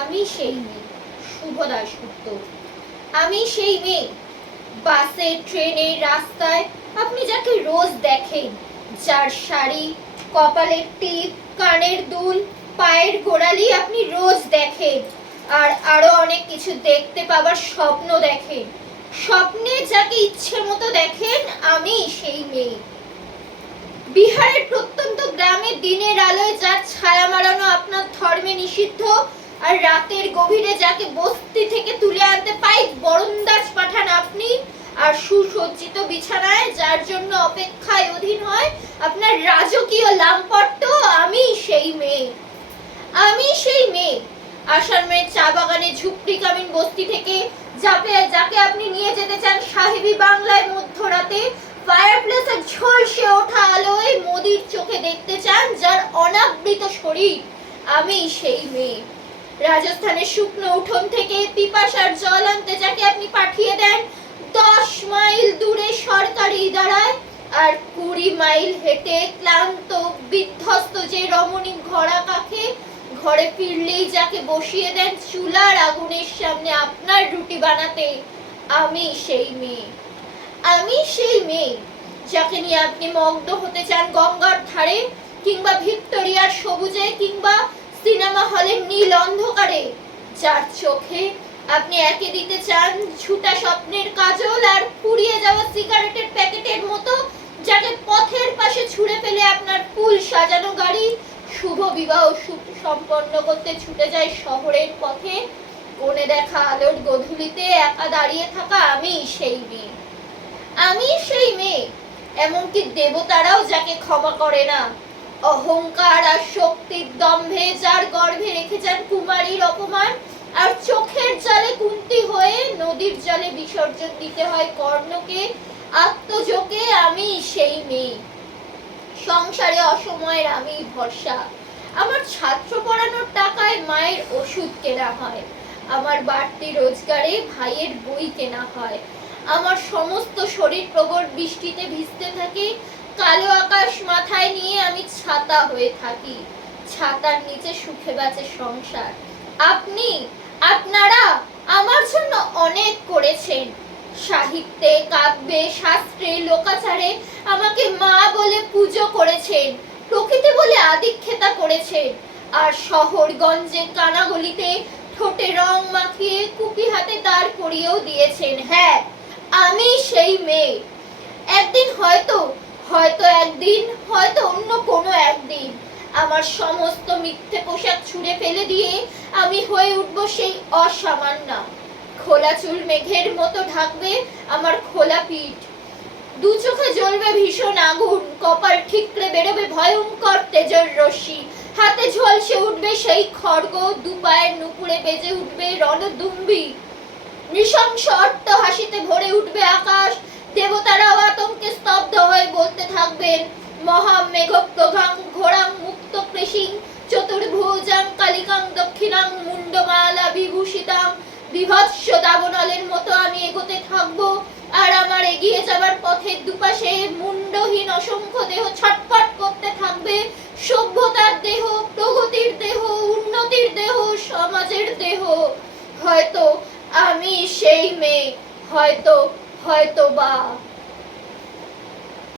আমি সেই মেয়ে শুভ দাশগুপ্ত। আমি সেই মেয়ে বাসে, ট্রেনে, রাস্তায় আপনি যাকে রোজ দেখেন, যার শাড়ি, কপালের টিপ, কানের দুল, পায়ের গোড়ালি আপনি রোজ দেখেন, আর আরো অনেক কিছু দেখতে পাবার স্বপ্ন দেখেন। স্বপ্নে যাকে ইচ্ছে মতো দেখেন, আমি সেই মেয়ে। বিহারের প্রত্যন্ত গ্রামে দিনের আলোয় যার ছায়া মারানো আপনার ধর্মে নিষিদ্ধ, আর রাতের গভীরে যাকে বস্তি থেকে তুলে আনতে পাই বরন্দাজ পাঠান আপনি, আর সুসজ্জিত বিছানায় যার জন্য অপেক্ষায় অধীন হয় আপনার রাজকীয় লাম্পট্য, আমি সেই মেয়ে। আমি সেই মেয়ে আসামের চা বাগানে ঝুপড়ি কামিন বস্তি থেকে যাকে আপনি নিয়ে যেতে চান সাহেবী বাংলায় মধ্যরাতে ফায়ারপ্লেসের ঝলসে ওঠা আলোয় মোদির চোখে দেখতে চান যার অনাবৃত শরীর, আমি সেই মেয়ে। রাজস্থানের শুকনো উঠোন থেকে পিপাসার জল আনতে যাকে আপনি পাঠিয়ে দেন 10 মাইল দূরে সরকারি ইদারায়, আর 20 মাইল হেঁটে ক্লান্ত বিধ্বস্ত যে রমণী ঘোড়া কাকে ঘরে ফিরলেই যাকে বসিয়ে দেন চুলার আগুনের সামনে আপনার রুটি বানাতে, আমি সেই মেয়ে। আমি সেই মেয়ে যাকে নিয়ে আপনি মগ্ন হতে চান গঙ্গার ধারে, কিংবা ভিক্টোরিয়ার সবুজে, কিংবা সিনেমা হলের নীল অন্ধকারে, যার চোখে আপনি একে দিতে চান ঝুটা স্বপ্নের কাজল আর পুড়িয়ে যাওয়া সিগারেটের প্যাকেটের মতো, যাকে পথের পাশে ছুঁড়ে ফেলে আপনার ফুল সাজানো গাড়ি শুভ বিবাহ সম্পন্ন করতে ছুটে যায় শহরের পথে, কোণে দেখা আলোর গধূলিতে একা দাঁড়িয়ে থাকা, আমি সেই মেয়ে। আমি সেই মেয়ে এমনকি দেবতারাও যাকে ক্ষমা করে না, অহংকার আর শক্তির দম্ভে যার গর্ভে রেখে যান কুমারীর অপমান, আর চোখের জলে কুন্তি হয়ে নদীর জলে বিসর্জন দিতে হয় কর্ণকে আত্মজোকে, আমি সেই মেয়ে। সংসারে অসময়ের আমি ভরসা, আমার ছাত্র পড়ানোর টাকায় মায়ের ওষুধ কেনা হয়, আমার বাড়তি রোজগারে ভাইয়ের বই কেনা হয়, আমার সমস্ত শরীর প্রবল বৃষ্টিতে ভিজতে থাকে, কালো আকাশ মাথায় নিয়ে আমি ছাতা হয়ে থাকি, ছাতার নিচে সুখে বাঁচে সংসার। আপনারা আমার জন্য অনেক করেছেন, সাহিত্যে, কাব্যে, শাস্ত্রে, লোকাচারে আমাকে মা বলে পুজো করেছেন, প্রকৃতি বলে আদিক্ষেতা করেছেন, আর শহরগঞ্জে কানাগলিতে ঠোঁটে রং মাখিয়ে কুপি হাতে দাঁড় করিয়েও দিয়েছেন। হ্যাঁ, আমি সেই মেয়ে। একদিন হয়তো একদিন হয়তো অন্য কোনো একদিন আমার সমস্ত মিথ্যে পোশাক ছুঁড়ে ফেলে দিয়ে আমি হয়ে উঠব সেই অসামান্য। খোলা চুল মেঘের মতো ঢাকবে আমার খোলা পিঠ, দু চোখে জ্বলবে ভীষণ আগুন, কপাল ঠিকরে বেরোবে ভয়ঙ্কর তেজের রশ্মি, হাতে ঝলসে উঠবে সেই খড়গ, দু পায়ের নুপুরে বেজে উঠবে রণদুম্বি, নৃশংস অট্ট হাসিতে ভরে উঠবে আকাশ, দেবতারাও আতঙ্কে স্তব্ধ হয়ে বলতে থাকবেন মহামেঘপ্রভাং ঘোরাং মুক্ত প্রেসিং চতুর্ভুজাং কালিকাং দক্ষিণাং মুন্ডমালা বিভূষিতাং, বিভৎস দাবনলের মতো আমি এগোতে থাকবো, আর আমার এগিয়ে যাবার পথের দুপাশে মুন্ডহীন অসংখ্য দেহ ছটফট করতে থাকবে, সভ্যতার দেহ, প্রগতির দেহ, উন্নতির দেহ, সমাজের দেহ। হয়তো আমি সেই মেয়ে, হয়তো বা